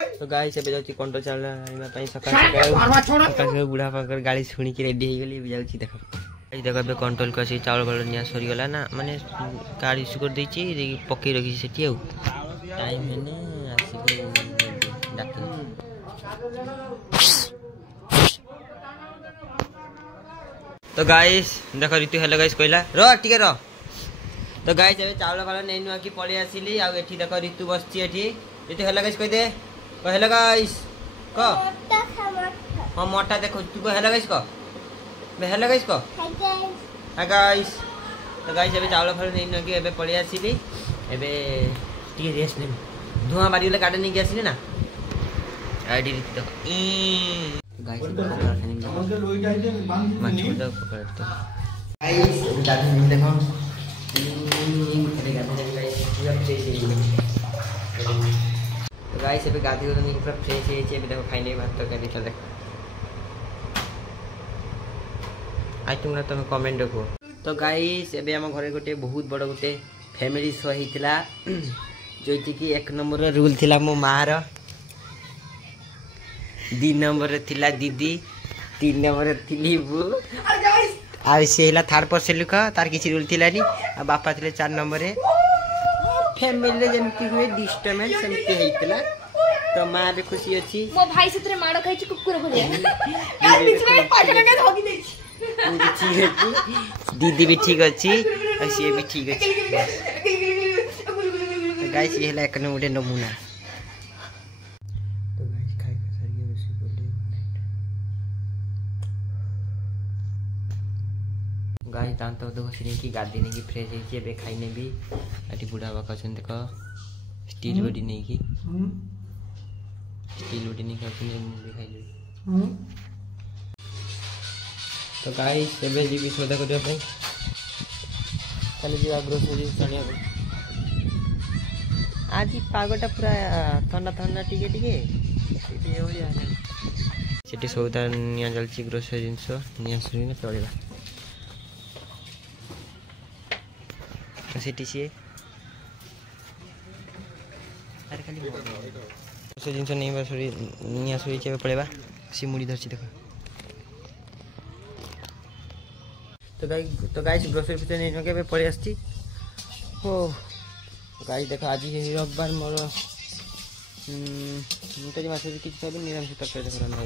तो गाइस एबे जाउची कंट्रोल चैनल आनिबा पई सकाळ बुढ़ा पाकर गाड़ी सुनी के रेडी हो गली जाउची देखो गाइस देखो एबे कंट्रोल कसी चावल बल निया सरी गला ना माने गाड़ी सुकर देची पक्की रखी सेठी आ टाइम हेने आसी डाक तो गाइस देखो ऋतु हेलो गाइस कहला रो टिके रो तो गाइस एबे चावल वाला नै नुआ की पळे आसीली आ एठी देखो ऋतु बसची एठी ऋतु हेलो गाइस कह दे को हेलो गाइस को हां मोटा देखो तू को हेलो गाइस को बे हेलो गाइस को हाय गाइस तो गाइस एबे चावल वाला नै नुआ की एबे पळे आसीली एबे टिके रेस्ट नै धुआं बारी वाला गार्डन नै की आसीली ना आईडी ऋतु देखो गाइस देखो गाइस एबे गाधी होनी पूरा फ्रेश है एबे देखो खाइने भात तरकारी चल देखो आई तुम कमेंट रखो तो गाइस एबे हम घरे गोटे बहुत बड़ गोटे फैमिली शो हितला जोति की 1 नंबर रूल थिला मो मार 2 नंबर थिला दीदी 3 नंबर थिली बु आ से हला थर्ड पर्सन लिख तार किसी रूल थिलानी आ बापा थिले 4 नंबर रे फैमिली रे जेमती हुए डिस्टर्बेंस सेमती हेतला तो मां भी खुशी अछि मो भाई सेतरे माडो खाइ छि कुकुर भलिया यार बीच में पाठन के धोगी दै छि ठीक अछि दीदी भी ठीक अछि आ से भी ठीक अछि गाइस ये हला एक नंबर नमूना गाइस दांत देखो सिनी की गादी नहीं की फ्रेश है जे बे खाइने भी अटी बुढ़ा बाका छन देखो स्टील बॉडी नहीं की स्टील बॉडी नहीं का छन भी खाइ ले तो गाइस एबे जी भी सोदा कर भाई चल जी ग्रोसरी सनिया आज पागटा पूरा ठंडा ठंडा टिके टिके इते हो या सेठी सौदा निया जलची ग्रोसरी जिंस निया सुनी ने चलेबा सिटी से अरे खाली से जिंस नहीं बस निया सुई चेबे पड़ेबा सी मुड़ी धरची देखो तो गाइस ग्रोसरी पे नहीं के पड़े आछी हो गाइस देखो आज रविवार मोर मुतरी माछ की सब निरामिष तक देखो रंधा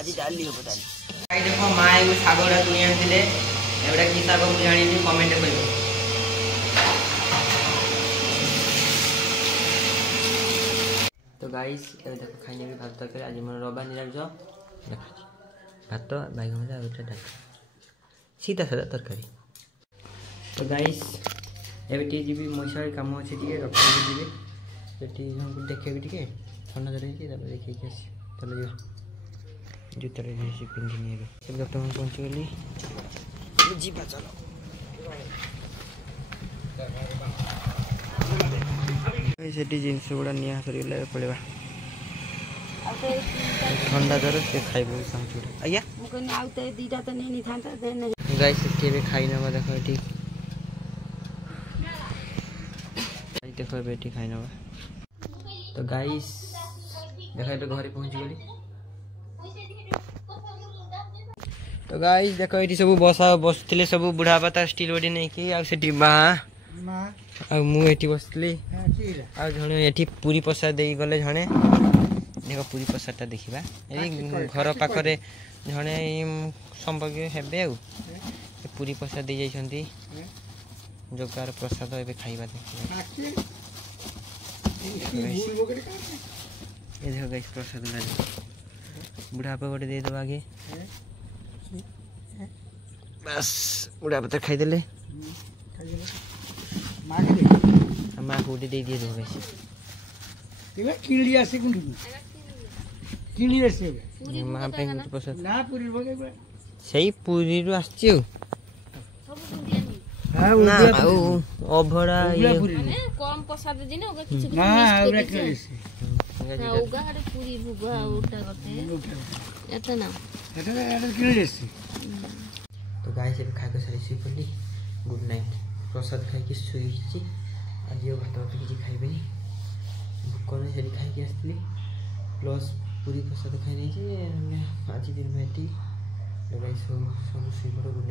आज डाली हो पता गाइस देखो मां एगो सागोड़ा दुनिया दिले एबडा की सागो मु जानि नि कमेंट करियो तो गाइस ए देखो खाइने भी भात तरकारी आज मन रबा निरामिष देखो भात बैगन भजा उठा डाल सीधा सादा तरकारी तो गाइस एबे जी भी मोसारी काम अछि टिके रख दिबे सेठी हम देखे भी टिके ठंडा जरे छी तब देखे के चलो जो जूता रे जे पिंडी नेबे सब डॉक्टर हम पहुंच गेली जीवा चलो सेठी जिंस गुड़ा निया सरी ले पड़ेबा ठंडा जरे से खाइबो सामचुड़ा आया मुको ने आउते दीटा त नहीं थांता दे गाइस के भी खाई ना देखो ठीक देखो बेटी खाई ना तो गाइस देखो तो घर पहुंच गेली तो गाइस देखो एठी सब बसथिले सब बुढ़ा बाता स्टील बॉडी नहीं की आ सेठी मां आ मु एठी बसथली आ जणे एठी पूरी प्रसाद देई गले जणे देखो पूरी प्रसादटा देखिबा ए घर पाखरे जणे संपर्क हेबे आ पूरी प्रसाद दे जाइछंती जोकार प्रसाद एबे खाइबा देखिबा ये देखो गाइस प्रसाद ला बुढ़ा पे गोटे दे दो आगे बस बुढ़ा पे खाई देले मां को दे दे दो गाइस तिबे किली आसे कुंडू किली आसे मां पे प्रसाद ना पूरी बगे सही पूरी रु आछियो हां ना ओभड़ा ये कम प्रसाद दिन ओगा किछ ना ओरा केसे ओगा हरे पूरी भुगा उठा करते एता ना एटा किली आसे तो गाइस एबे खाके सारी सुई पड़ली गुड नाइट प्रसाद खाई के सुई छी आज यो भात किछि खाइबेनी भोक नहीं से खाई आसती प्लस पूरी प्रसाद खाई नहीं आज दिन में सब शुभ शुभ गुड